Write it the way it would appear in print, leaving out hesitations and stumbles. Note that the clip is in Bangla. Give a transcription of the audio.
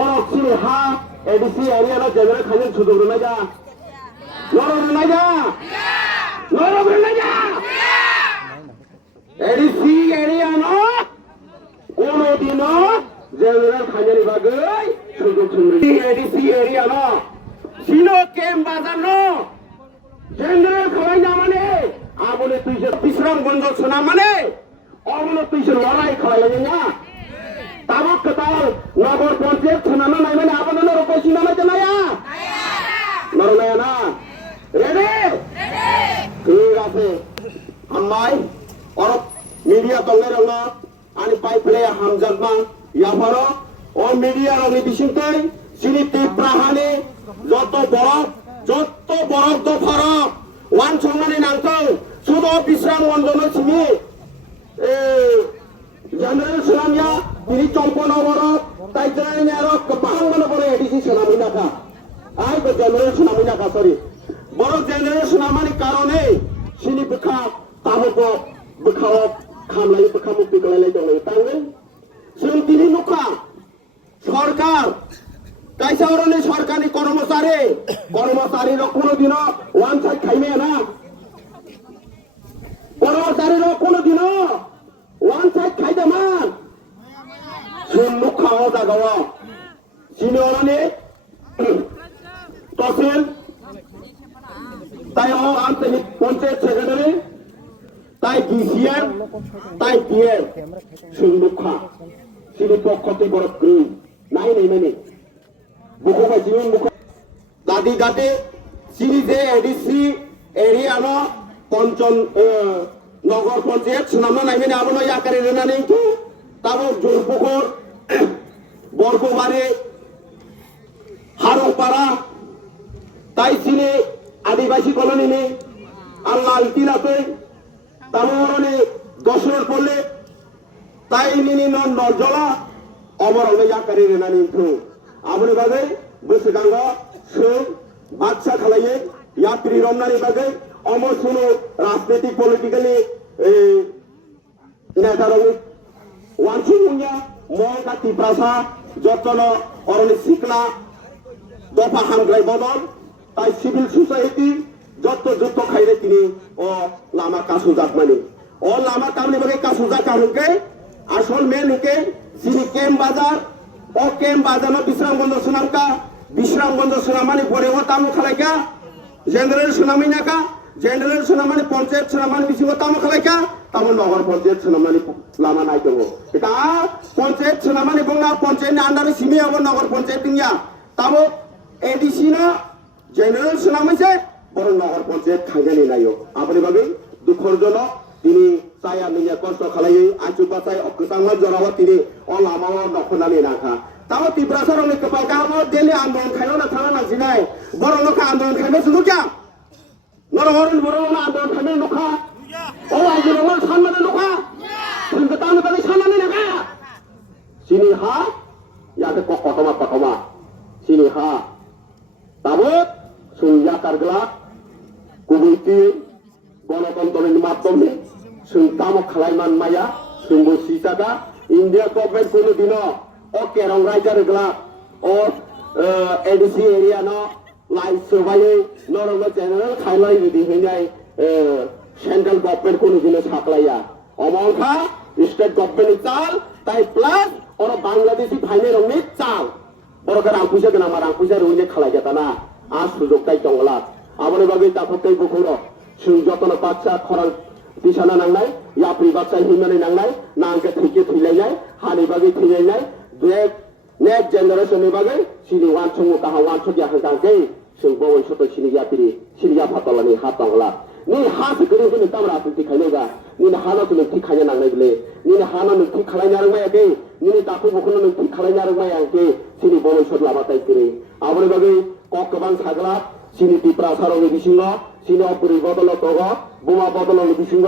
Norok sini ha edisi area lo jagara khajan sudu runaja. Norok runaja. Norok runaja. Edisi area no. Kono dino jagara khajan bagai sudu sudu. Edisi area no. Sino kem bazar no. Jagara khajan namane. Abone tuise pisram gondol suna mane. Abone tuise lorai khajan ya. Tabuk ketal nagor pঞ্চায়েত থানা নাই মানে আপনাদের রকম নামে জানায়া নরনায়া না রেডি ঠিক আছে আমাই আর মিডিয়া তঙ্গে রঙ আনি পাই প্লে হামজাদমা ইয়াফারো ও মিডিয়া রঙি বিশিন্তই সিনিতি প্রাহানি যত বড় দফার ওয়ান সংমানি নাংতো শুধু বিশ্রাম বন্ধন সিমি জেনারেল সালামিয়া তিনি চম্পন বরফ তাই জেনারেল আরব পাহাং বলে বলে এডিসি সোনামি নাকা আই তো জেনারেল সোনামি নাকা সরি বড় জেনারেল সোনামানি কারণে সিনি বখা তাবক বখাও খামলাই বখা মুক্তি কলাই দলে তাঙ্গে जों তিনি নুকা সরকার কাইসা অরনে সরকারি কর্মচারী কোনদিন ওয়ান সাইড খাইবে না কর্মচারীর কোনদিন ওয়ান সাইড খাইতে মান Sumuk kau dah gawa, sini orang ni, tosil, tay orang anteni pঞ্চায়েত secretary, tay DCM, tay PM, sumuk kau, sini pokokti borak kru, naik ni, buku kajian buku, tadi kate, sini je ADC area no, koncon nogor pঞ্চায়েত, senama naik ni apa no ya kari rena ni tu, tahu jurpukor বর্গবারে Haropara তাই চিনে আদিবাসী কলোনি নে আল্লাহ তিলাতে তারপরে দশর পড়লে তাই নিনি নজলা অমরণে আকারে রেনানি থু আপনি বাগে বসে গাঙ্গ সুখ বাচ্চা খালাইয়ে यात्री রমনানি বাগে অমর শুনো রাজনৈতিক পলিটিক্যালি নেতারঙ্গি ওয়ানসি মুঞ্জা মহকা তিপ্রাসা যতন অরণি সিকলা দফা হামগ্রাই বদল তাই সিভিল সোসাইটি যত খাইলে তিনি ও লামা কাসুজাক মানে ও লামা কামনি বাগে কাসুজাক কানুকে আসল মেন হুকে সিনি কেম বাজার ও কেম বাজার বিশ্রামগঞ্জ সুনামকা বিশ্রামগঞ্জ সুনামানি পরে ও তামু খালাইকা জেনারেল সুনামি নাকা জেনারেল সুনামানি পঞ্চায়েত সুনামানি বিসিও তামু খালাইকা তামু নগর পঞ্চায়েত সুনামানি লামা নাই দङ এটা পঞ্চায়েত সুনামানি বংনা পঞ্চায়েতनि আন্ডারে সিমি হবো নগর পঞ্চায়েত নিয়া তামু এডিসি না জেনারেল সুনামিছে বড় নগর পঞ্চায়েত খাইজানি নাইও আপনি ভাবে দুঃখর জন্য তিনি চায়া নিয়া কষ্ট খালাইয়ে আইচু বাসাই অকসাংমান জরাও তিনি অ লামাও নখনানি নাখা তাও তিব্রাসর অনেক কপাল কামো দিল্লি আন্দোলন খাইও না থানা না জিনাই বড় লোক আন্দোলন খাইবে শুনো কি নরহরন বড় আন্দোলন খাইবে নখা ও আইজুরমা সামনে নখা কিন্তু তাহলে তাহলে সামনে নাখা সিনি হা ইয়াতে কটমা সিনি হা তাবো সুইয়া কারগলা কুবুইতি গণতন্ত্রের মাধ্যমে সুতামো খালাইমান মায়া সুঙ্গু সিসাকা ইন্ডিয়া গভর্নমেন্ট কোনো দিন ও কেরং রাইজার গলা ও এডিসি এরিয়া ন লাই সবাই নরম জেনারেল খাইলাই যদি হইনাই সেন্ট্রাল গভর্নমেন্ট কোনো দিন সাকলাইয়া অমংখা স্টেট গভর্নমেন্ট চাল তাই প্লাস ওরা বাংলাদেশি ভাইনের রঙে চাল বড়কে রাং পয়সা কেন আমার রাং পয়সা রইলে খালাই যেত না আর সুযোগ তাই জঙ্গলা আমার ভাবে তাফতাই বুকুর যতন বাচ্চা খরাং বিছানা নাংনাই ইয়াপ্রি বাচ্চা হিমানে নাংনাই নাংকে থেকে থইলাইনাই হানি বাগে থইলাইনাই দুয়েক নেক্সট জেনারেশনের বাগে সিনি ওয়ান সঙ্গ তাহা ওয়ান সঙ্গে হাঁকাকে সেই বই ছোট সিনি ইয়াপ্রি সিনি ইয়াফাতলানি হাত বাংলা নি হাত করে কিন্তু তামরা আপনি খাইলেগা নি হানা তুমি ঠিক খাইয়া নাংনাই বলে নি হানা নু ঠিক খালাই নারমায়াকে নি তাকু বখনো নু ঠিক খালাই নারমায়াকে সিনি বই ছোট লাবাতাই করে আমার বাগে ককবান সাগলা সিনি টিপ্রা সারঙ্গি বিসিংহ সিনি অপুরি বদল তগ বোমা বদল বিসিংহ